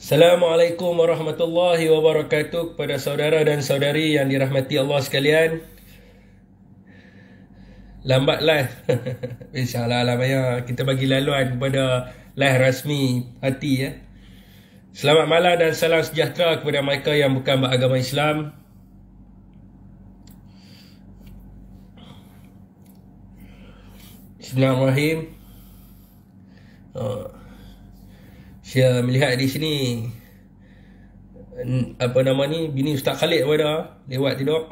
Assalamualaikum warahmatullahi wabarakatuh kepada saudara dan saudari yang dirahmati Allah sekalian. Lambat live. InsyaAllah alamanya kita bagi laluan kepada live rasmi hati ya. Selamat malam dan salam sejahtera kepada mereka yang bukan beragama Islam. Bismillahirrahmanirrahim. Saya melihat di sini bini Ustaz Khalid pada lewat tidur.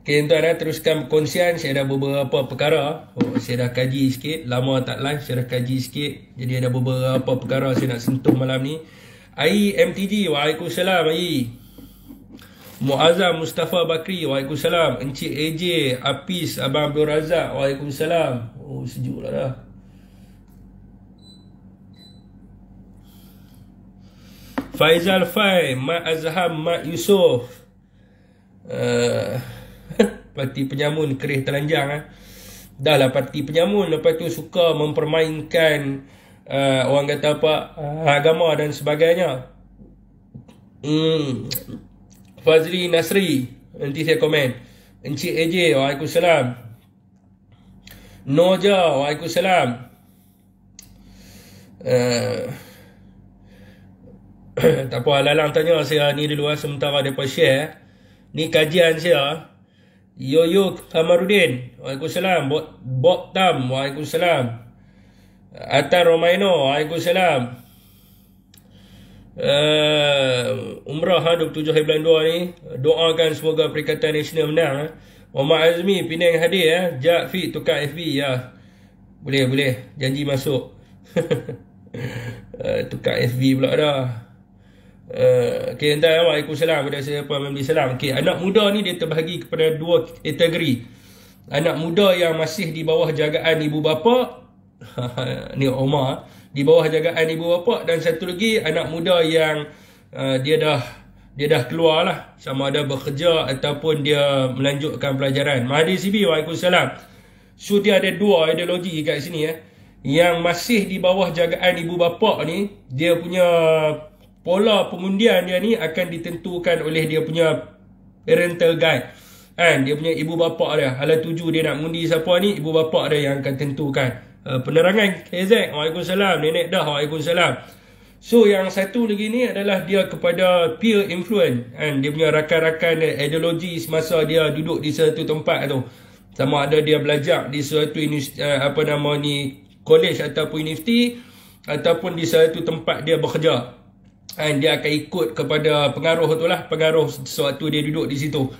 Okay, tuan-tuan, teruskan perkongsian. Saya ada beberapa perkara. Saya dah kaji sikit. Lama tak live, saya dah kaji sikit. Jadi ada beberapa perkara saya nak sentuh malam ni. Ai MTG, waalaikumsalam Ai. Muazzam Mustafa Bakri, waalaikumsalam. Encik AJ, Apis, Abang Abdul Razak, waalaikumsalam. Oh, sejuk lah dah. Faizal Fai, Mak Azham, Mak Yusof. Parti penyamun kerih telanjang. Dah lah parti penyamun. Lepas tu suka mempermainkan orang kata apa, agama dan sebagainya. Fazli Nasri, nanti saya komen. Encik AJ, waalaikumsalam. Noja, waalaikumsalam. Tak apa, Lalang tanya saya ni dulu sementara mereka share. Ni kajian saya. Yoyo Kamarudin, waalaikumsalam. Bob Tam, waalaikumsalam. Atar Romaino, waalaikumsalam. Umrah 27 hari bulan 2 ni. Doakan semoga Perikatan Nasional menang. Muhammad Azmi, Penang hadir Jak Fit tukar FB ya. Boleh, janji masuk. Tukar FB pula dah. Okay, entah. Waalaikumsalam kepada siapa memberi salam. Okay, anak muda ni dia terbahagi kepada dua kategori. Anak muda yang masih di bawah jagaan ibu bapa. Ni Omar. Di bawah jagaan ibu bapa. Dan satu lagi anak muda yang dia dah keluar lah. Sama ada bekerja ataupun dia melanjutkan pelajaran. Mahdi Sibi, waalaikumsalam. So dia ada dua ideologi kat sini Yang masih di bawah jagaan ibu bapa ni, dia punya pola pengundian dia ni akan ditentukan oleh dia punya parental guide. Dia punya ibu bapa dia. Hala tuju dia nak mengundi siapa ni, ibu bapa dia yang akan tentukan. Penerangan KZ, waalaikumsalam. Nenek dah, waalaikumsalam. So yang satu lagi ni adalah dia kepada peer influence. Dia punya rakan-rakan ideologi semasa dia duduk di satu tempat tu. Sama ada dia belajar di suatu college ataupun universiti, ataupun di satu tempat dia bekerja. Dia akan ikut kepada pengaruh tu lah. Pengaruh sewaktu dia duduk di situ.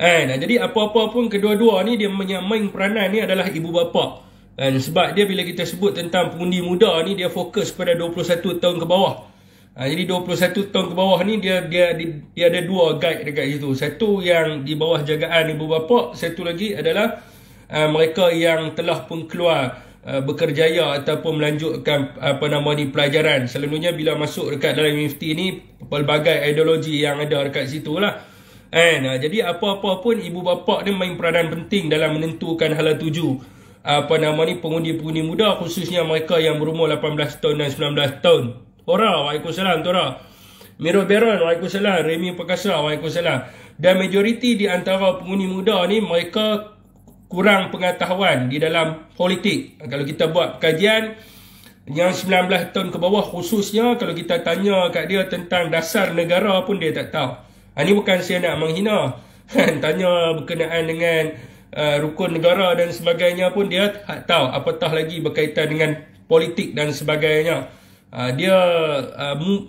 Jadi apa-apa pun kedua-dua ni dia main peranan ni adalah ibu bapa. Sebab dia bila kita sebut tentang pengundi muda ni, dia fokus pada 21 tahun ke bawah. Jadi 21 tahun ke bawah ni dia ada dua guide dekat situ. Satu yang di bawah jagaan ibu bapa. Satu lagi adalah mereka yang telah pun keluar bekerjaya ataupun melanjutkan pelajaran. Selalunya bila masuk dekat dalam universiti ni, pelbagai ideologi yang ada dekat situ lah. Jadi apa-apa pun ibu bapa ni main peranan penting dalam menentukan hala tuju pengundi-pengundi muda, khususnya mereka yang berumur 18 tahun dan 19 tahun. Tora, waalaikumsalam. Tora Miro Beron, waalaikumsalam. Remy Perkasa, waalaikumsalam. Dan majoriti di antara pengundi muda ni, mereka kurang pengetahuan di dalam politik. Kalau kita buat kajian yang 19 tahun ke bawah, khususnya kalau kita tanya kat dia tentang dasar negara pun dia tak tahu. Ini bukan saya nak menghina. Tanya berkenaan dengan rukun negara dan sebagainya pun dia tak tahu. Apatah lagi berkaitan dengan politik dan sebagainya. Dia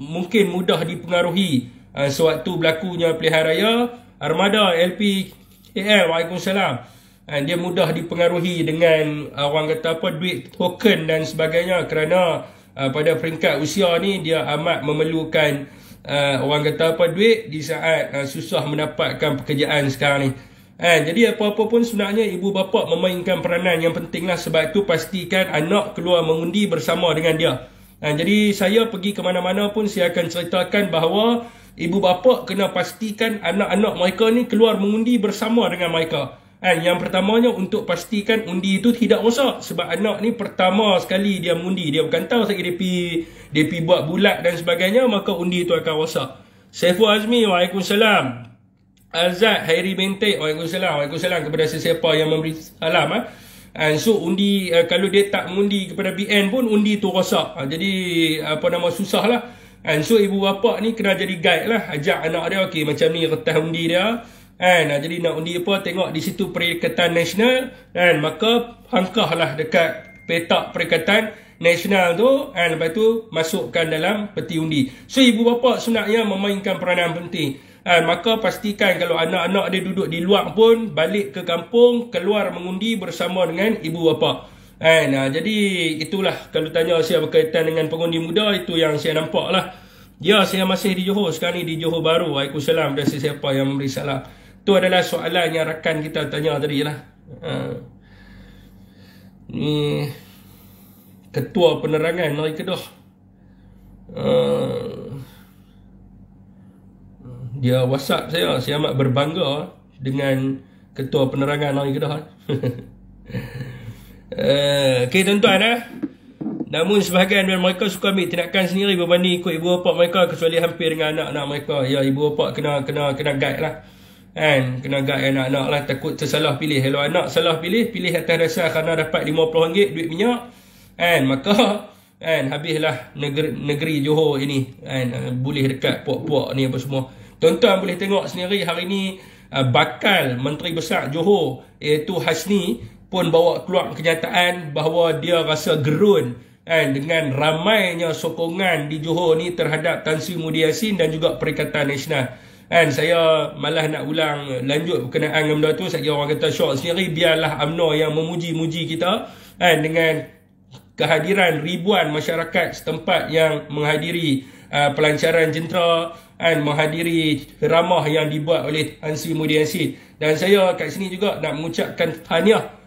mungkin mudah dipengaruhi sewaktu berlakunya pilihan raya. Armada LPKL, waalaikumsalam. Dia mudah dipengaruhi dengan orang kata apa, duit token dan sebagainya, kerana pada peringkat usia ni dia amat memerlukan orang kata apa, duit di saat susah mendapatkan pekerjaan sekarang ni. Jadi apa-apa pun sebenarnya ibu bapa memainkan peranan yang penting lah. Sebab tu pastikan anak keluar mengundi bersama dengan dia. Jadi saya pergi ke mana-mana pun saya akan ceritakan bahawa ibu bapa kena pastikan anak-anak mereka ni keluar mengundi bersama dengan mereka. Yang pertamanya untuk pastikan undi itu tidak rosak. Sebab anak ni pertama sekali dia mengundi, dia bukan tahu lagi dia pi buat bulat dan sebagainya, maka undi itu akan rosak. Saiful Azmi, Waalaikumsalam. Azad Hairi Bentek, Waalaikumsalam kepada sesiapa yang memberi salam. So undi, kalau dia tak mengundi kepada BN pun undi tu rosak. Jadi susah lah. So ibu bapa ni kena jadi guide lah, ajak anak dia, okey macam ni kertas undi dia. Jadi nak undi apa, tengok di situ Perikatan Nasional, maka hangkahlah dekat petak Perikatan Nasional tu, lepas tu masukkan dalam peti undi. So ibu bapa sebenarnya memainkan peranan penting. Maka pastikan kalau anak-anak dia duduk di luar pun, balik ke kampung, keluar mengundi bersama dengan ibu bapa. Jadi itulah kalau tanya saya berkaitan dengan pengundi muda, itu yang saya nampak lah. Ya, saya masih di Johor sekarang ni, di Johor Bahru. Waalaikumsalam dan sesiapa yang memberi salam. Itu adalah soalan yang rakan kita tanya tadi lah. Ni Ketua Penerangan Negeri Kedah. Dia WhatsApp saya amat berbangga dengan Ketua Penerangan Negeri Kedah. Okey tuan-tuan, namun sebahagian dari mereka suka ambil tindakan sendiri berbanding ikut ibu bapa mereka, kecuali hampir dengan anak-anak mereka. Ya, ibu bapa kena guide lah. Kena guide anak-anak lah, takut tersalah pilih. Kalau anak salah pilih atas dasar kerana dapat RM50 duit minyak, maka habislah negeri Johor ini. Boleh dekat puak-puak ni apa semua. Tuan-tuan boleh tengok sendiri hari ni, bakal Menteri Besar Johor iaitu Hasni pun bawa keluar kenyataan bahawa dia rasa gerun dengan ramainya sokongan di Johor ni terhadap Tan Sri Muhyiddin Yassin dan juga Perikatan Nasional. Saya malah nak ulang lanjut berkenaan dengan benda tu. Saya kira orang kata syok sendiri, biarlah UMNO yang memuji-muji kita dengan kehadiran ribuan masyarakat setempat yang menghadiri pelancaran jentera, menghadiri ramah yang dibuat oleh Tan Sri Muhyiddin Yassin. Dan saya kat sini juga nak mengucapkan tahniah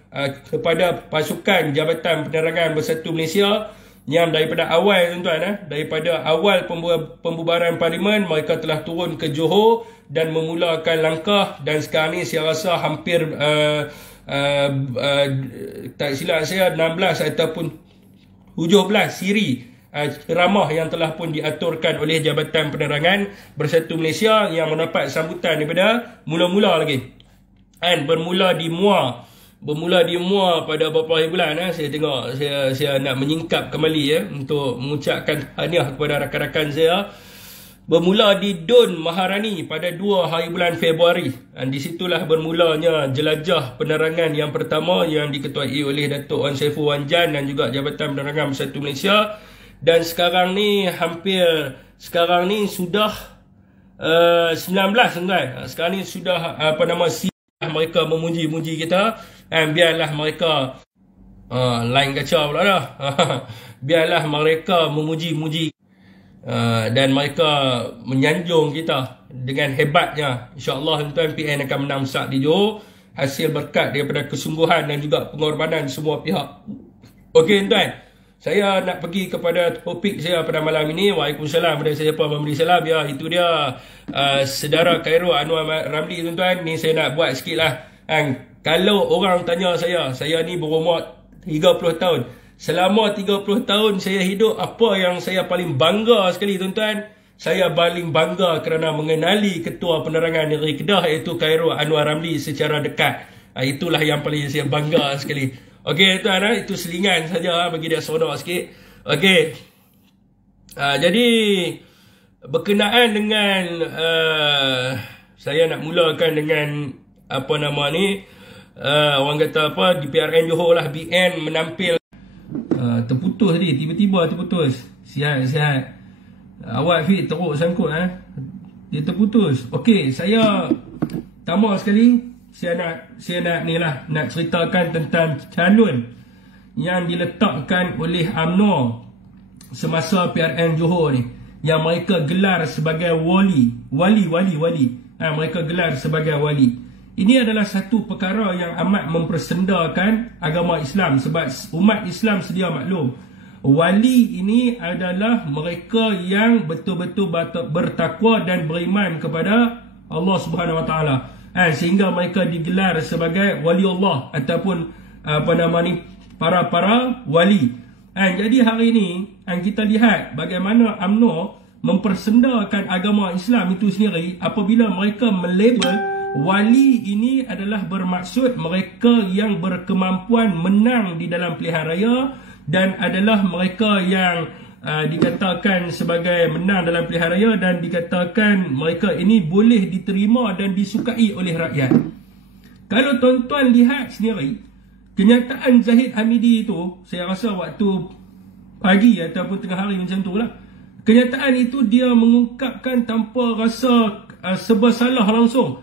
kepada pasukan Jabatan Penerangan Bersatu Malaysia yang daripada awal tuan-tuan, daripada awal pembubaran parlimen, mereka telah turun ke Johor dan memulakan langkah. Dan sekarang ni saya rasa hampir tak silap saya 16 ataupun 17 siri ramah yang telah pun diaturkan oleh Jabatan Penerangan Bersatu Malaysia yang mendapat sambutan daripada mula-mula lagi. Bermula di Muar pada beberapa hari bulan. Saya tengok, saya nak menyingkap kembali untuk mengucapkan tahniah kepada rakan-rakan saya. Bermula di Dun Maharani pada 2 hari bulan Februari. Di situlah bermulanya jelajah penerangan yang pertama yang diketuai oleh Datuk Wan Saiful Wan Jan dan juga Jabatan Penerangan Bersatu Malaysia. Dan sekarang ni sudah 19 tuan. Sekarang ni sudah mereka memuji-muji kita. Biarlah mereka lain kaca pula dah. Biarlah mereka memuji-muji dan mereka menyanjung kita dengan hebatnya. InsyaAllah tuan, PN akan menang besar di Johor, hasil berkat daripada kesungguhan dan juga pengorbanan semua pihak. Okey tuan, saya nak pergi kepada topik saya pada malam ini. Waalaikumsalam kepada siapa memberi salam. Ya, itu dia Saudara Khairul Anwar Ramli tuan-tuan. Ni saya nak buat sikit lah. Kalau orang tanya saya ni berumur 30 tahun. Selama 30 tahun saya hidup, apa yang saya paling bangga sekali tuan-tuan? Saya paling bangga kerana mengenali Ketua Penerangan Negeri Kedah iaitu Khairul Anwar Ramli secara dekat. Itulah yang paling saya bangga sekali. Okey tuan, itu selingan saja bagi dia seronok sikit. Okey. Jadi berkenaan dengan saya nak mulakan dengan orang kata di PRN Johor lah, BN menampil terputus tadi, tiba-tiba terputus. Sihat. Awak Fit teruk sangkut dia terputus. Okey, saya pertama sekali saya nak ceritakan tentang calon yang diletakkan oleh UMNO semasa PRN Johor ni, yang mereka gelar sebagai wali. Mereka gelar sebagai wali. Ini adalah satu perkara yang amat mempersendakan agama Islam, sebab umat Islam sedia maklum, wali ini adalah mereka yang betul-betul bertakwa dan beriman kepada Allah Subhanahu Wa Taala. sehingga mereka digelar sebagai wali Allah ataupun para wali. Jadi hari ini kita lihat bagaimana UMNO mempersendakan agama Islam itu sendiri apabila mereka melabel wali ini adalah bermaksud mereka yang berkemampuan menang di dalam pilihan raya dan adalah mereka yang dikatakan sebagai menang dalam pilihan raya dan dikatakan mereka ini boleh diterima dan disukai oleh rakyat. Kalau tuan-tuan lihat sendiri, kenyataan Zahid Hamidi itu, saya rasa waktu pagi ataupun tengah hari macam tu lah, kenyataan itu dia mengungkapkan tanpa rasa serba salah langsung.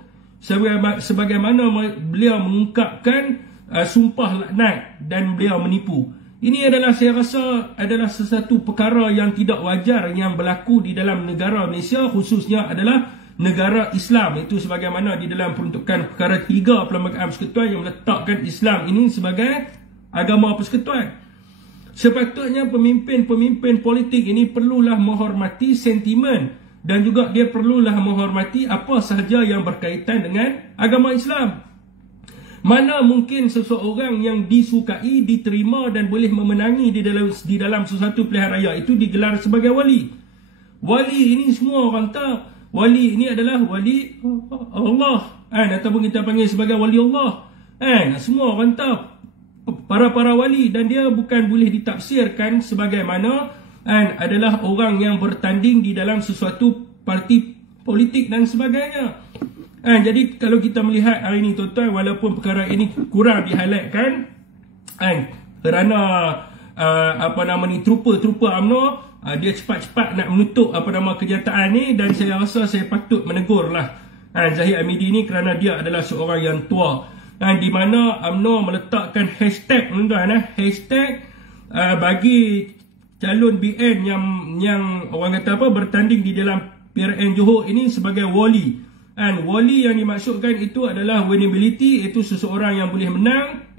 Sebagaimana beliau mengungkapkan sumpah laknat dan beliau menipu. Ini adalah, saya rasa, adalah sesuatu perkara yang tidak wajar yang berlaku di dalam negara Malaysia, khususnya adalah negara Islam. Itu sebagaimana di dalam peruntukan perkara 3 Perlembagaan Persekutuan yang meletakkan Islam ini sebagai agama persekutuan. Sepatutnya pemimpin-pemimpin politik ini perlulah menghormati sentimen dan juga dia perlulah menghormati apa sahaja yang berkaitan dengan agama Islam. Mana mungkin seseorang yang disukai, diterima dan boleh memenangi di dalam sesuatu pilihan raya itu digelar sebagai wali. Wali ini semua orang tahu. Wali ini adalah wali Allah, ataupun kita panggil sebagai wali Allah. Semua orang tahu para wali, dan dia bukan boleh ditafsirkan sebagaimana adalah orang yang bertanding di dalam sesuatu parti politik dan sebagainya. Jadi kalau kita melihat hari ini tuan-tuan, walaupun perkara ini kurang di-highlightkan kerana trooper UMNO dia cepat-cepat nak menutup kenyataan ni, dan saya rasa saya patut menegur lah Zahid Hamidi ni kerana dia adalah seorang yang tua, di mana UMNO meletakkan hashtag tuan-tuan, hashtag bagi calon BN yang orang kata bertanding di dalam PRN Johor ini sebagai wali. Wali yang dimaksudkan itu adalah winnability, iaitu seseorang yang boleh menang,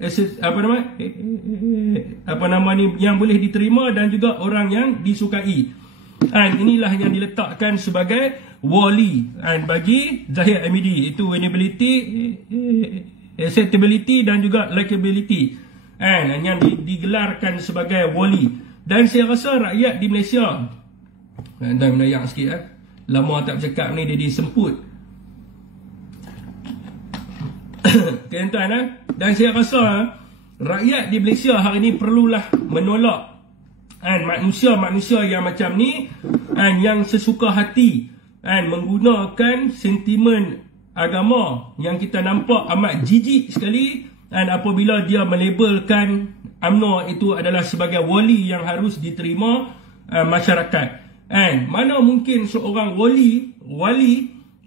yang boleh diterima dan juga orang yang disukai. Inilah yang diletakkan sebagai wali bagi Zahid Hamidi, itu winnability, acceptability dan juga likability, yang digelarkan sebagai wali. Dan saya rasa rakyat di Malaysia, dan menayak sikit lama tak bercakap ni, dia disemput. Tuan-tuan, dan saya rasa rakyat di Malaysia hari ini perlulah menolak manusia-manusia yang macam ni, yang sesuka hati menggunakan sentimen agama yang kita nampak amat jijik sekali, apabila dia melabelkan UMNO itu adalah sebagai wali yang harus diterima masyarakat. Mana mungkin seorang wali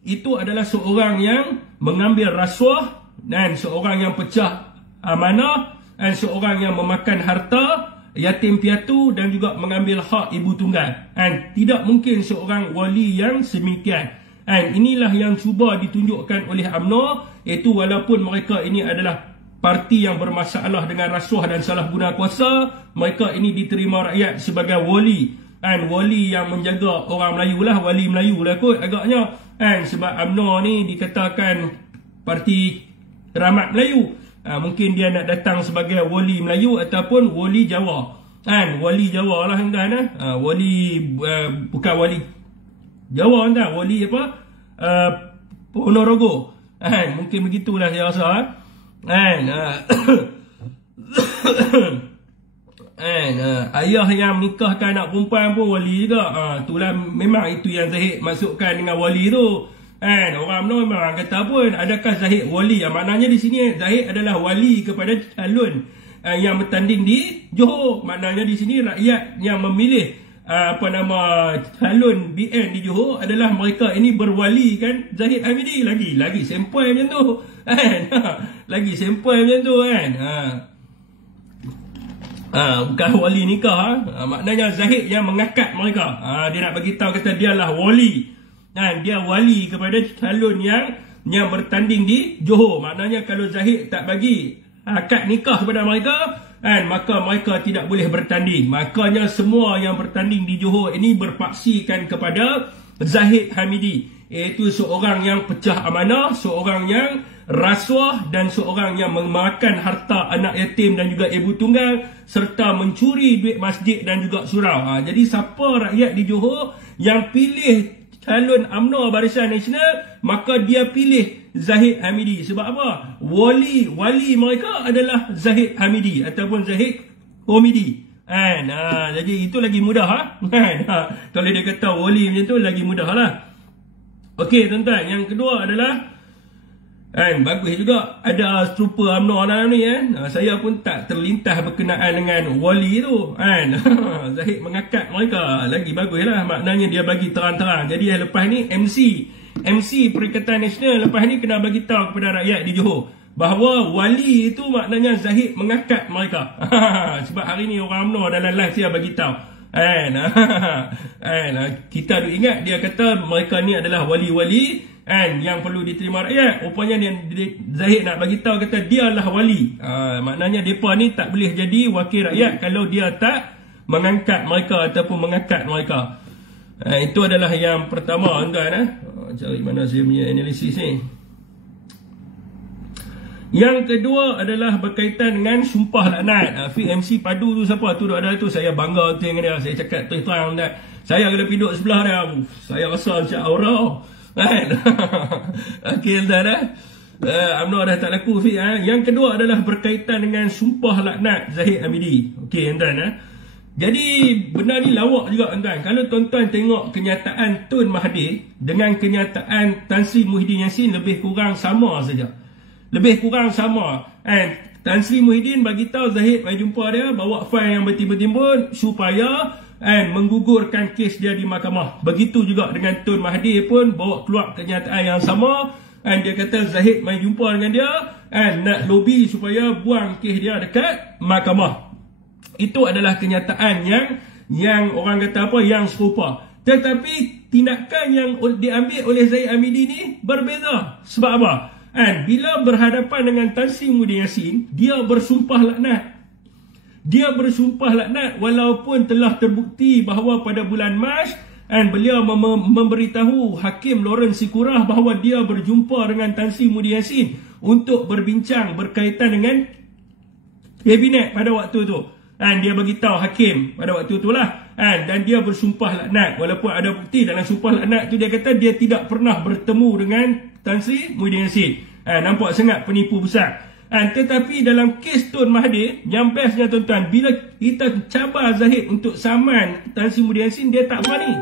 itu adalah seorang yang mengambil rasuah, dan seorang yang pecah amanah, dan seorang yang memakan harta yatim piatu dan juga mengambil hak ibu tunggal. Tidak mungkin seorang wali yang semikian. Inilah yang cuba ditunjukkan oleh UMNO, iaitu walaupun mereka ini adalah parti yang bermasalah dengan rasuah dan salah guna kuasa, mereka ini diterima rakyat sebagai wali. Wali yang menjaga orang Melayu lah, wali Melayu lah kot agaknya. Sebab UMNO ni dikatakan parti Rahmat Melayu. Mungkin dia nak datang sebagai wali Melayu ataupun wali Jawa. Wali Jawa lah tuan-tuan. Wali bukan wali Jawa tuan, wali apa? Ponorogo. Mungkin begitulah saya rasa. Ayah yang menikahkan anak perempuan pun wali juga. Itulah memang itu yang Zahid masukkan dengan wali tu. Orang UMNO memang kata pun, adakah Zahid wali? Maknanya di sini Zahid adalah wali kepada calon yang bertanding di Johor. Maknanya di sini rakyat yang memilih calon BN di Johor adalah mereka ini berwali kan Zahid Hamidi. Lagi sempoi macam tu lagi sempoi macam tu bukan wali nikah. Maknanya Zahid yang mengangkat mereka. Dia nak bagi tahu kata dia lah wali. Dia wali kepada calon yang bertanding di Johor. Maknanya kalau Zahid tak bagi akad nikah kepada mereka, maka mereka tidak boleh bertanding. Makanya semua yang bertanding di Johor ini berpaksikan kepada Zahid Hamidi. iaitu seorang yang pecah amanah, seorang yang rasuah dan seorang yang memakan harta anak yatim dan juga ibu tunggal serta mencuri duit masjid dan juga surau. Jadi siapa rakyat di Johor yang pilih calon UMNO Barisan Nasional, maka dia pilih Zahid Hamidi. Sebab apa? Wali mereka adalah Zahid Hamidi ataupun Zahid Homidi. Jadi itu lagi mudah. Kalau dia kata wali macam tu lagi mudah lah. Okey tuan-tuan, yang kedua adalah bagus juga ada struktur UMNO dalam ni saya pun tak terlintas berkenaan dengan wali tu Zahid mengakad mereka, lagi bagus lah. Maknanya dia bagi terang-terang. Jadi lepas ni MC Perikatan Nasional lepas ni kena bagi tahu kepada rakyat di Johor bahawa wali itu maknanya Zahid mengakad mereka. Sebab hari ni orang UMNO dalam live dia bagi tahu. Kita duk ingat dia kata mereka ni adalah wali-wali yang perlu diterima rakyat. Rupanya Zahid nak bagi tahu kata dia adalah wali. Maknanya depa ni tak boleh jadi wakil rakyat kalau dia tak mengangkat mereka ataupun mengakad mereka. Itu adalah yang pertama tuan-tuan. Cari mana saya punya analisis ni. Yang kedua adalah berkaitan dengan sumpah laknat. MC padu tu siapa? Tu ada tu. Saya bangga tu dengan dia. Saya cakap terus terang dah. Saya kena duduk sebelah dia. Saya rasa macam aura. Okey dah. UMNO dah tak laku. Yang kedua adalah berkaitan dengan sumpah laknat Zahid Hamidi. Okey tuan. Jadi benda ni lawak juga tuan. Kalau tuan-tuan tengok kenyataan Tun Mahathir dengan kenyataan Tan Sri Muhyiddin Yassin lebih kurang sama saja. Lebih kurang sama. Tan Sri Muhyiddin bagi tahu Zahid mai jumpa dia, bawa fail yang bertimbun-timbun supaya menggugurkan kes dia di mahkamah. Begitu juga dengan Tun Mahathir pun bawa keluar kenyataan yang sama. Dia kata Zahid mai jumpa dengan dia nak lobby supaya buang kes dia dekat mahkamah. Itu adalah kenyataan yang orang kata apa, yang serupa. Tetapi tindakan yang diambil oleh Zahid Hamidi ni berbeza. Sebab apa? Bila berhadapan dengan Tan Sri Muhyiddin Yassin, dia bersumpah laknat. Dia bersumpah laknat walaupun telah terbukti bahawa pada bulan Mac beliau memberitahu Hakim Lawrence Sikurah bahawa dia berjumpa dengan Tan Sri Muhyiddin Yassin untuk berbincang berkaitan dengan kabinet pada waktu tu. Dia beritahu Hakim pada waktu itulah. Dan dia bersumpah laknat. Walaupun ada bukti dalam sumpah laknat tu dia kata dia tidak pernah bertemu dengan Tan Sri Muhyiddin Yassin. Nampak sangat penipu besar. Tetapi dalam kes Tun Mahathir, yang bestnya tuan-tuan, bila kita cabar Zahid untuk saman Tan Sri Muhyiddin Yassin, dia tak berani.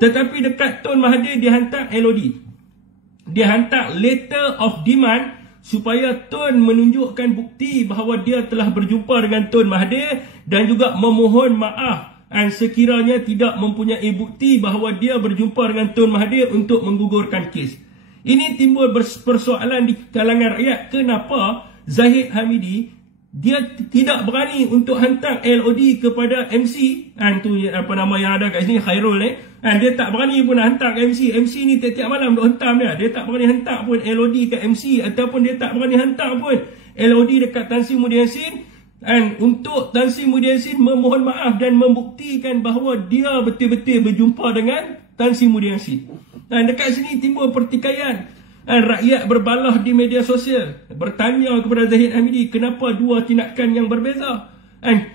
Tetapi dekat Tun Mahathir dia hantar LOD. Dia hantar letter of demand supaya Tun menunjukkan bukti bahawa dia telah berjumpa dengan Tun Mahathir dan juga memohon maaf sekiranya tidak mempunyai bukti bahawa dia berjumpa dengan Tun Mahathir untuk menggugurkan kes. Ini timbul persoalan di kalangan rakyat, kenapa Zahid Hamidi dia tidak berani untuk hantar LOD kepada MC. Tu apa nama yang ada kat sini, Khairul ni. Dia tak berani pun hantar ke MC. MC ni tiap-tiap malam duk hentam dia. Dia tak berani hantar pun LOD ke MC, ataupun dia tak berani hantar pun LOD dekat Tan Sri Muhyiddin Yassin untuk Tan Sri Muhyiddin Yassin memohon maaf dan membuktikan bahawa dia betul-betul berjumpa dengan Tan Sri Muhyiddin Yassin. Dekat sini timbul pertikaian. Rakyat berbalah di media sosial bertanya kepada Zahid Hamidi, kenapa dua tindakan yang berbeza?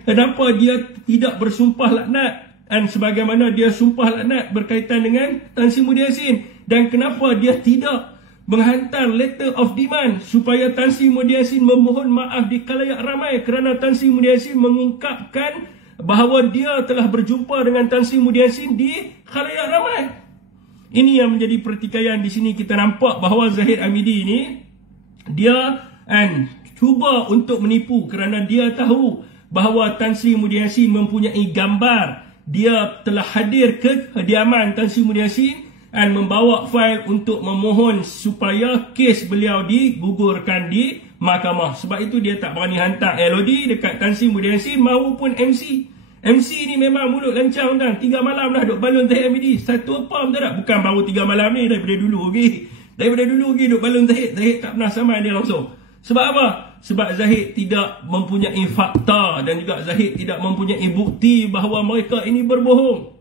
Kenapa dia tidak bersumpah laknat sebagaimana dia sumpah laknat berkaitan dengan Tan Sri Muhyiddin Yassin, dan kenapa dia tidak menghantar letter of demand supaya Tan Sri Muhyiddin Yassin memohon maaf di khalayak ramai kerana Tan Sri Muhyiddin Yassin mengungkapkan bahawa dia telah berjumpa dengan Tan Sri Muhyiddin Yassin di khalayak ramai. Ini yang menjadi pertikaian di sini. Kita nampak bahawa Zahid Hamidi ini dia cuba untuk menipu kerana dia tahu bahawa Tan Sri Muhyiddin Yassin mempunyai gambar. Dia telah hadir ke kediaman Tan Sri Muhyiddin Yassin membawa fail untuk memohon supaya kes beliau digugurkan di mahkamah. Sebab itu dia tak berani hantar LOD dekat Tan Sri Muhyiddin Yassin maupun MC. MC ni memang mulut lancang tuan. 3 malam dah duk balon Zahid Hamidi. Satu apa pun tak. Bukan baru 3 malam ni, daripada dulu lagi. Daripada dulu lagi duk balon Zahid. Zahid tak pernah sama dia langsung. Sebab apa? Sebab Zahid tidak mempunyai fakta dan juga Zahid tidak mempunyai bukti bahawa mereka ini berbohong.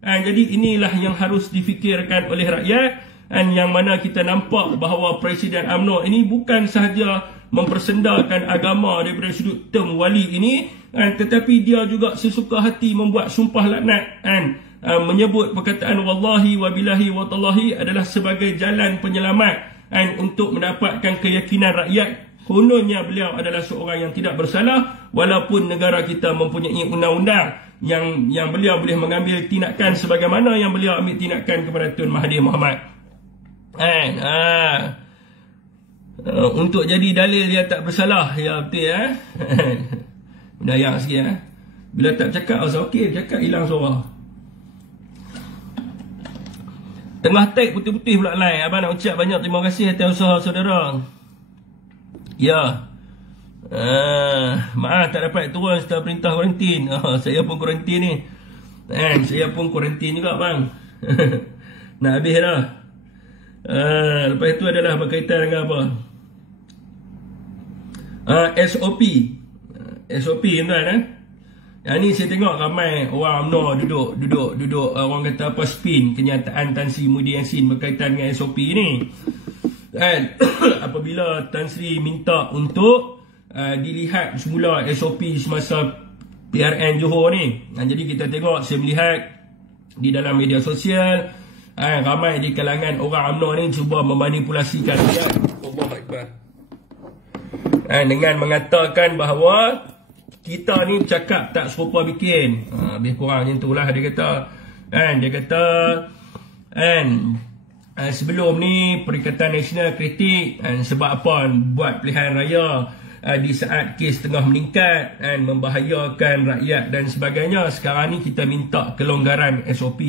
Jadi inilah yang harus difikirkan oleh rakyat. dan yang mana kita nampak bahawa Presiden UMNO ini bukan sahaja mempersendakan agama daripada sudut term wali ini, tetapi dia juga sesuka hati membuat sumpah laknat dan menyebut perkataan wallahi wabillahi watallahi adalah sebagai jalan penyelamat dan untuk mendapatkan keyakinan rakyat. Kononnya beliau adalah seorang yang tidak bersalah, walaupun negara kita mempunyai undang-undang yang beliau boleh mengambil tindakan sebagaimana yang beliau ambil tindakan kepada Tun Mahathir Mohamad. Untuk jadi dalil dia tak bersalah, ya betul Dayak sikit Bila tak cakap okey, cakap hilang suara. Tengah tag putih-putih pula lain. Abang nak ucap banyak terima kasih atas usaha saudara. Ya. Maaf tak dapat turun setelah perintah kuarantin. Saya pun kuarantin ni. Saya pun kuarantin juga bang. Nak habis dah. Lepas itu adalah berkaitan dengan apa? SOP tuan Yang ni saya tengok ramai orang UMNO duduk orang kata apa spin kenyataan Tan Sri Muhyiddin Yassin berkaitan dengan SOP ni. Dan apabila Tan Sri minta untuk dilihat semula SOP semasa PRN Johor ni. Jadi kita tengok, saya melihat di dalam media sosial ramai di kalangan orang UMNO ni cuba memanipulasikan rakyat. Allahu Akbar. Dengan mengatakan bahawa kita ni cakap tak serupa bikin. Lebih kurang macam itulah dia kata. Dia kata sebelum ni Perikatan Nasional kritik sebab apa buat pilihan raya di saat kes tengah meningkat membahayakan rakyat dan sebagainya. Sekarang ni kita minta kelonggaran SOP.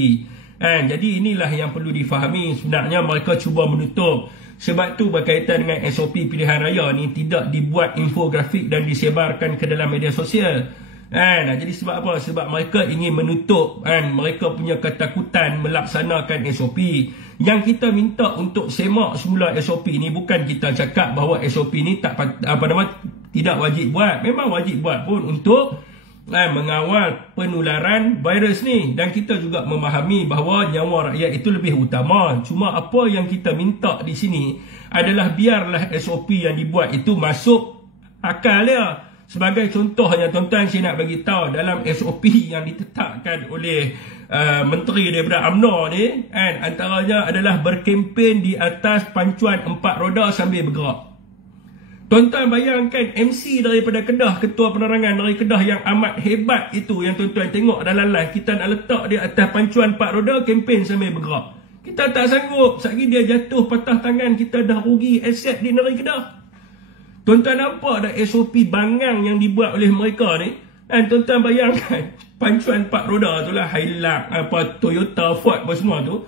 Jadi inilah yang perlu difahami. Sebenarnya mereka cuba menutup. Sebab tu berkaitan dengan SOP pilihan raya ni tidak dibuat infografik dan disebarkan ke dalam media sosial. Jadi sebab apa? Sebab mereka ingin menutup mereka punya ketakutan melaksanakan SOP. Yang kita minta untuk semak semula SOP ni, bukan kita cakap bahawa SOP ni tidak wajib buat. Memang wajib buat pun untuk mengawal penularan virus ni. Dan kita juga memahami bahawa nyawa rakyat itu lebih utama. Cuma apa yang kita minta di sini adalah biarlah SOP yang dibuat itu masuk akal dia. Sebagai contohnya tuan-tuan, saya nak bagi tahu dalam SOP yang ditetapkan oleh menteri daripada UMNO ni, antaranya adalah berkempen di atas pancuan 4 roda sambil bergerak. Tuan-tuan bayangkan MC daripada Kedah, ketua penerangan dari Kedah yang amat hebat itu, yang tuan-tuan tengok dalam live, kita nak letak dia atas pancuan 4 roda, kempen sambil bergerak. Kita tak sanggup. Sekali dia jatuh patah tangan, kita dah rugi aset di negeri Kedah. Tuan-tuan nampak dah SOP bangang yang dibuat oleh mereka ni. Dan tuan-tuan bayangkan pancuan 4 roda tu lah, Hilux, Toyota, Ford apa semua tu,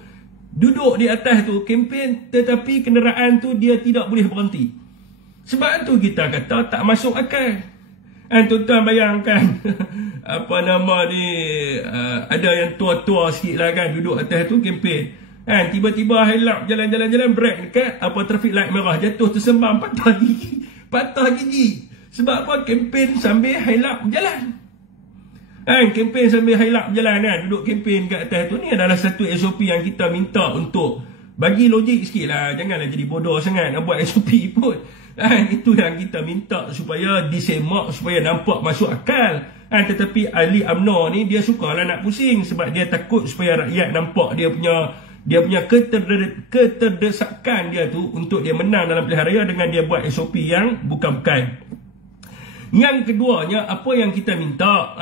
duduk di atas tu kempen, tetapi kenderaan tu dia tidak boleh berhenti. Sebab tu kita kata tak masuk akal. Tuan-tuan bayangkan ada yang tua-tua sikit lah duduk atas tu kempen. Tiba-tiba Hilux jalan-jalan brake dekat traffic light merah, jatuh tersembam, patah gigi. Sebab apa? Kempen sambil Hilux berjalan. Kempen sambil Hilux berjalan, duduk kempen kat atas tu. Ni adalah satu SOP yang kita minta untuk bagi logik sikit lah. Janganlah jadi bodoh sangat nak buat SOP pun. Itu yang kita minta supaya disemak, supaya nampak masuk akal. Tetapi ahli UMNO ni dia sukalah nak pusing, sebab dia takut supaya rakyat nampak dia punya keterdesakan dia tu untuk dia menang dalam pilihan raya dengan dia buat SOP yang bukan-bukan. Yang keduanya, apa yang kita minta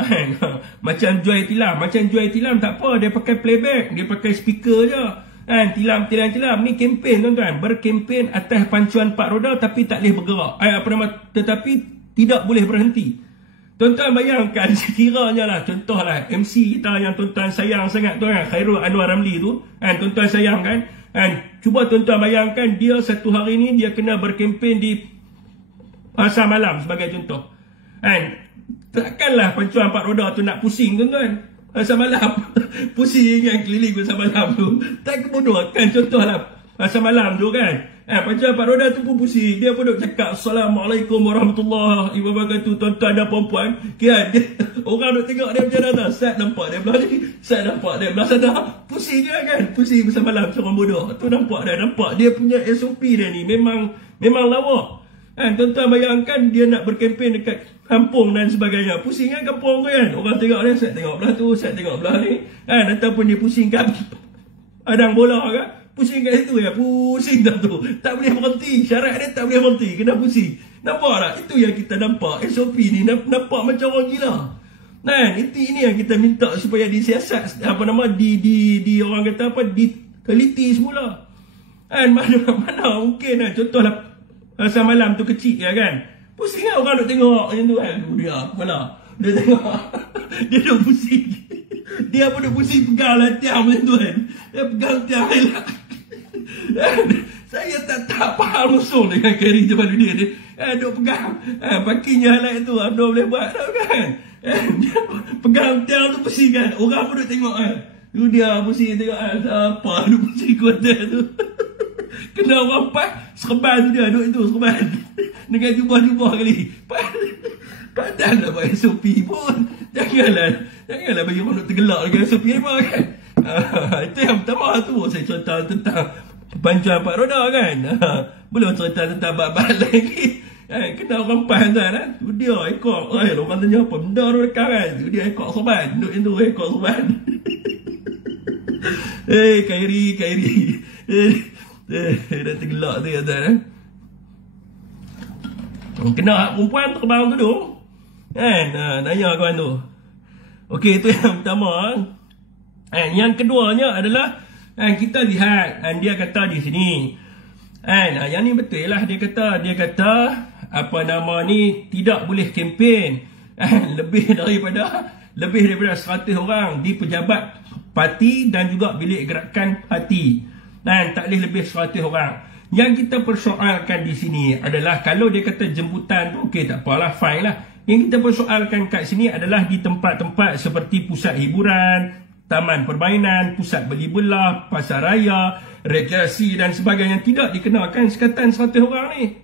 macam Joy Tilam tak apa, dia pakai playback, dia pakai speaker je. Tilam ni kempen tuan-tuan, berkempen atas pancuan 4 roda tapi tak boleh bergerak. Tetapi tidak boleh berhenti. Tuan-tuan bayangkan, sekiranya lah contohlah MC kita yang tuan-tuan sayang sangat tu Khairul Anwar Ramli tu, tuan-tuan sayang kan. Cuba tuan-tuan bayangkan dia satu hari ni dia kena berkempen di Pasar Malam sebagai contoh. Takkanlah pancuan 4 roda tu nak pusing tuan-tuan. Pasar Malam pusing yang keliling Pasar Malam tu, tak kebodoh kan. Contohlah Pasar Malam tu kan, Macam Pak Roda tu pun pusing. Dia pun duk cakap Assalamualaikum warahmatullahi wabarakatuh, tuan-tuan dan puan-puan. Kan? Orang duk tengok dia macam mana. Saya nampak dia belah ni, saya nampak dia belah sana. Pusing je kan? Pusing besar malam macam orang bodoh. Tu nampak dah, nampak dia punya SOP dia ni memang lawak. Tuan-tuan bayangkan dia nak berkempen dekat kampung dan sebagainya. Pusing kan kampung tu kan? Orang tengok dia, saya tengok belah tu, saya tengok belah ni. Ataupun dia pusing kat adang bola kan? Pusing kat situ ya, pusing dah tu. Tak boleh berhenti, syarat dia tak boleh berhenti, kena pusing. Nampak tak? Itu yang kita nampak, SOP ni nampak macam orang gila. Ini yang kita minta supaya disiasat, di orang kata apa, diteliti semula. Mana mungkin contohlah pasal malam tu kecil ya kan. Pusing kan orang duk tengok macam tu kan. Dia kepala, dia tengok. Dia duk pusing. Dia pun duk pusing pegang lah tiang macam tu kan. Dia pegang tiang elak. Saya tak faham musuh dengan Kerry Jamaluddin ni. Duk pegang pakinya lah tu. Abdul boleh buat tau kan. Dia pegang tiang tu pusing kan. Orang pun duk tengok kan. Tu dia pusing tengok kan. Apa duk pusing kuota tu. Kena orang pas serban tu dia duk itu serban. Dengan jubah-jubah kali. Padahal buat SOP pun. Janganlah bagi orang duk tergelak dengan SOP apa kan. Itu yang pertama tu. Saya cerita tentang pancuan Pak Roda kan. Belum cerita tentang bab-bab lagi. Kena orang pas kan. Dia ekor. Orang tanya apa benda tu dekat kan. Dia ekor serban. Duk itu ekor serban. Kairi. Dah tergelak tu ya tuan. Kena perempuan terbang tu dong. Kan? Nanya kawan tu. Okey, itu yang pertama. Yang keduanya adalah kita lihat dia kata di sini. Yang ni betul lah dia kata apa nama ni tidak boleh kempen lebih daripada 100 orang di pejabat parti dan juga bilik gerakan parti. Tak boleh lebih 100 orang. Yang kita persoalkan di sini adalah kalau dia kata jemputan tu okey tak apalah, fine lah. Yang kita persoalkan kat sini adalah di tempat-tempat seperti pusat hiburan, taman permainan, pusat beli belah, pasar raya, rekreasi dan sebagainya tidak dikenakan sekatan 100 orang ni.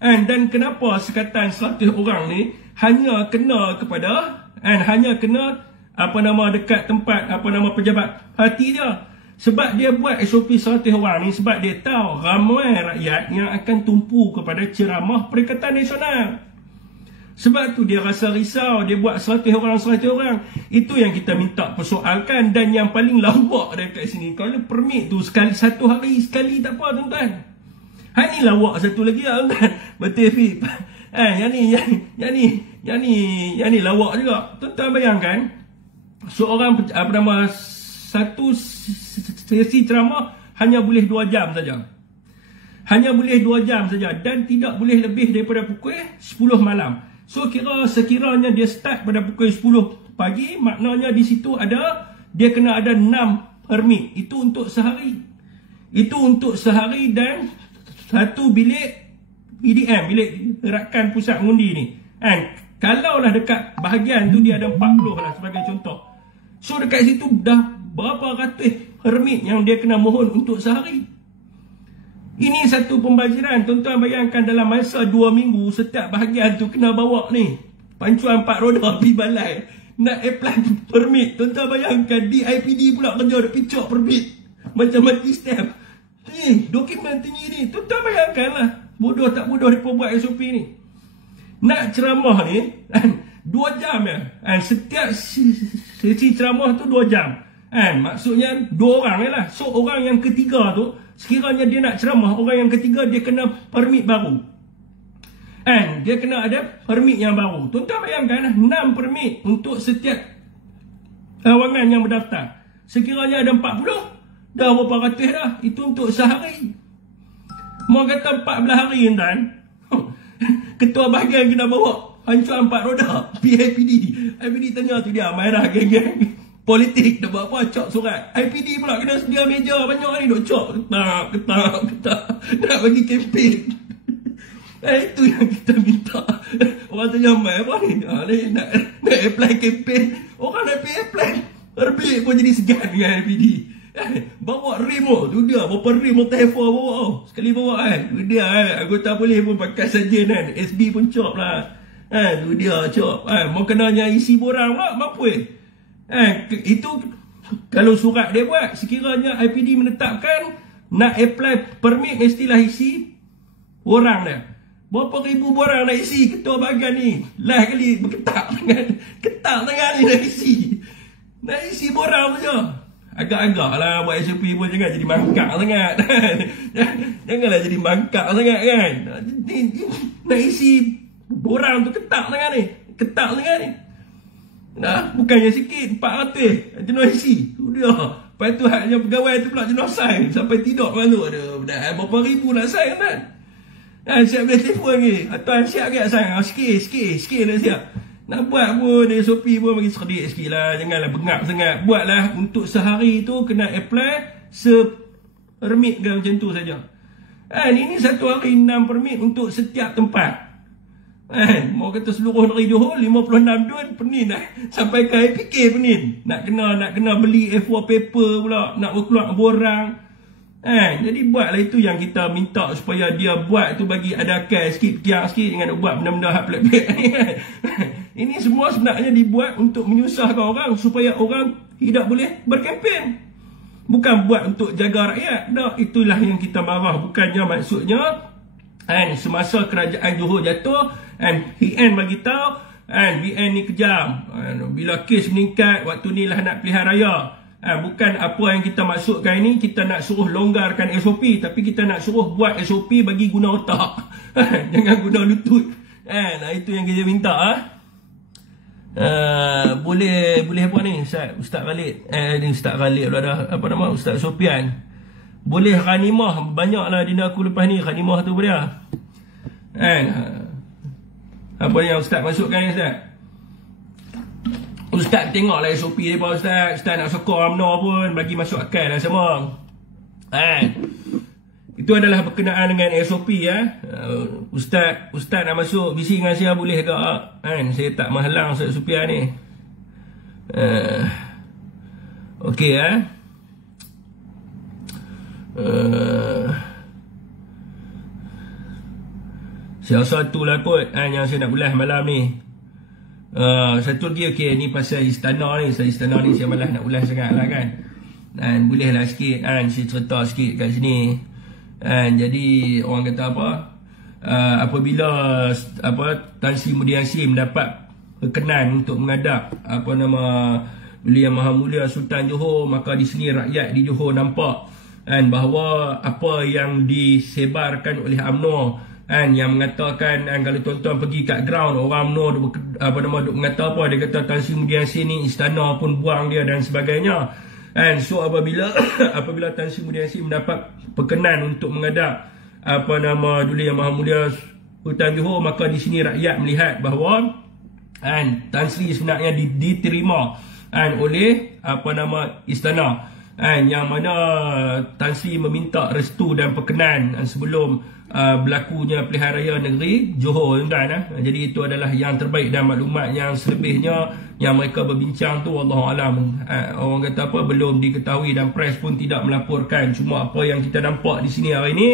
Dan kenapa sekatan 100 orang ni hanya kena kepada dekat tempat pejabat parti dia. Sebab dia buat SOP 100 orang ni sebab dia tahu ramai rakyat yang akan tumpu kepada ceramah Perikatan Nasional. Sebab tu dia rasa risau, dia buat 100 orang. Itu yang kita minta persoalkan. Dan yang paling lawak dekat sini, kalau permit tu satu hari sekali tak apa tuan-tuan. Ni lawak satu lagi lah tuan-tuan. Betul Fib. Yang ni lawak juga. Tuan-tuan bayangkan seorang satu sesi ceramah hanya boleh 2 jam saja. Hanya boleh 2 jam saja dan tidak boleh lebih daripada pukul 10 malam. So sekiranya dia start pada pukul 10 pagi, maknanya di situ dia kena ada 6 permit. Itu untuk sehari dan satu bilik PDM, bilik gerakan pusat mengundi ni. Kalaulah dekat bahagian tu dia ada 40 lah sebagai contoh. So dekat situ dah berapa ratus permit yang dia kena mohon untuk sehari. Ini satu pembaziran. Tuan-tuan bayangkan dalam masa 2 minggu setiap bahagian tu kena bawa ni pancuan 4 roda pergi balai nak apply permit. Tuan-tuan bayangkan DIPD pula kerja dia picok permit macam mati stamp. Dokumen tinggi ni. Tuan-tuan bayangkanlah bodoh tak bodoh dia buat SOP ni. Nak ceramah ni 2 jam ya. Setiap sesi ceramah tu 2 jam. Maksudnya 2 orang lah. So orang yang ketiga tu, sekiranya dia nak ceramah, orang yang ketiga dia kena permit baru. Dia kena ada permit yang baru. Tuan-tuan bayangkan 6 permit untuk setiap kawangan yang berdaftar. Sekiranya ada 40, dah berapa ratus dah. Itu untuk sehari. Mau kata 14 hari tuan. Ketua bahagian kena bawa pancuan 4 roda PIPD. IPD tanya tu dia marah geng-geng politik dah buat apa, cok surat. IPD pula kena sedia meja banyak ni duk cok ketak nak bagi kempen. Itu yang kita minta. Orang tanya mai apa ni? Nak apply kempen. Orang nak apply terbalik pun jadi segan dengan IPD. Bawa remote tu dia, berapa remote telefon bawa oh. Sekali bawa kan, tu dia anggota polis pun pakai sajen kan, SB pun cop lah tu dia cop mau kenanya isi borang pula mampu itu kalau surat dia buat, sekiranya IPD menetapkan nak apply permit mestilah isi borang dia. Berapa ribu borang nak isi ketua bahagian ni, lah kali berketak tangan ni nak isi borang je. Agak-agak lah buat SOP pun, jangan jadi mangkak sangat. Janganlah jadi mangkak sangat kan. Nak isi borang tu ketak sangat ni. Nah, bukannya sikit 400 jenuh isi. Tu dia. Lepas tu haknya pegawai tu pula jenuh sign sampai tidur malu. Aduh, dah berapa ribu nak sign kan. Siap boleh telefon lagi. Tuan siap ke sign? Sikit dah siap. Nak buat pun SOP pun bagi cerdik sikit lah. Janganlah bengap sangat. Buatlah untuk sehari tu kena apply permit ke macam tu saja. Ini satu hari 6 permit untuk setiap tempat. Mau kata seluruh negeri Johor 56 dun penin dah. Sampai ke IPK penin. Nak kena beli A4 paper pula. Nak keluar borang. Jadi buatlah itu yang kita minta supaya dia buat tu, bagi ada akal sikit, tiang sikit, dengan buat benda-benda hak pelik-pelik ni. Ini semua sebenarnya dibuat untuk menyusahkan orang supaya orang tidak boleh berkempen. Bukan buat untuk jaga rakyat. Tak, itulah yang kita marah. Bukannya maksudnya semasa kerajaan Johor jatuh HN bagi tahu BN ni kejam. Bila kes meningkat, waktu ni lah nak pilihan raya. Bukan apa yang kita maksudkan ini kita nak suruh longgarkan SOP, tapi kita nak suruh buat SOP bagi guna otak. Jangan guna lutut. Itu yang kita minta. Boleh apa ni Ustaz Khalid, Ustaz Khalid pula dah, apa nama, Ustaz Sofian. Boleh ghanimah, banyaklah dina aku lepas ni ghanimah tu dia. Apa yang Ustaz masukkan ni Ustaz? Ustaz tengoklah SOP dia pun Ustaz. Ustaz nak sokong UMNO pun bagi masuk akal lah semua. Itu adalah berkenaan dengan SOP ya. Ustaz nak masuk bising dengan saya boleh ke? Saya tak menghalang Ustaz Supian ni. Okey saya rasa itulah kot yang saya nak ulas malam ni. Satu lagi okey, ni pasal istana ni. Istana ni saya malas nak ulas sangat lah kan. Bolehlah sikit saya cerita sikit kat sini. Jadi orang kata apa, apabila Tan Sri Muda Yassin mendapat berkenan untuk menghadap Beliau Yang Maha Mulia Sultan Johor, maka di sini rakyat di Johor nampak bahawa apa yang disebarkan oleh UMNO yang mengatakan kalau tuan-tuan pergi kat ground, orang UMNO duk mengata apa, dia kata Tan Sri Muda Yassin ni istana pun buang dia dan sebagainya. So apabila Tan Sri Muda Yassin mendapat berkenan untuk menghadap Duli Yang Maha Mulia Sultan Johor, maka di sini rakyat melihat bahawa Tan Sri sebenarnya diterima oleh istana, yang mana Tan Sri meminta restu dan perkenan sebelum berlakunya pilihan raya negeri Johor tuan-tuan. Jadi itu adalah yang terbaik, dan maklumat yang selebihnya yang mereka berbincang tu wallahualam orang kata apa, belum diketahui dan press pun tidak melaporkan. Cuma apa yang kita nampak di sini hari ini,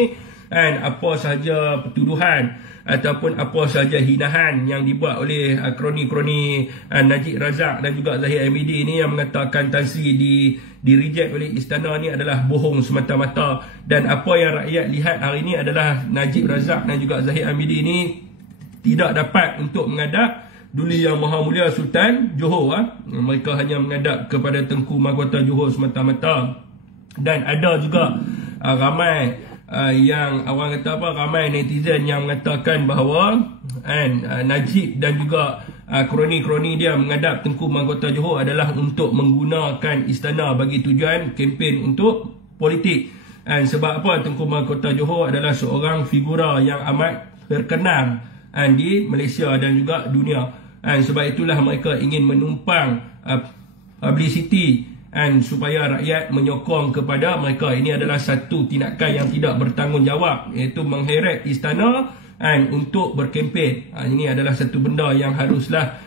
apa sahaja pertuduhan ataupun apa sahaja hinahan yang dibuat oleh kroni-kroni Najib Razak dan juga Zahid Hamidi ni, yang mengatakan Tan Sri di reject oleh istana ni adalah bohong semata-mata. Dan apa yang rakyat lihat hari ini adalah Najib Razak dan juga Zahid Hamidi ni tidak dapat untuk menghadap Duli Yang Maha Mulia Sultan Johor. Mereka hanya menghadap kepada Tengku Mahkota Johor semata-mata. Dan ada juga ramai yang orang kata apa, ramai netizen yang mengatakan bahawa Najib dan juga kroni-kroni dia menghadap Tengku Mahkota Johor adalah untuk menggunakan istana bagi tujuan kempen untuk politik. Sebab apa, Tengku Mahkota Johor adalah seorang figura yang amat terkenal di Malaysia dan juga dunia. Sebab itulah mereka ingin menumpang publicity supaya rakyat menyokong kepada mereka. Ini adalah satu tindakan yang tidak bertanggungjawab, iaitu mengheret istana untuk berkempen. Ini adalah satu benda yang haruslah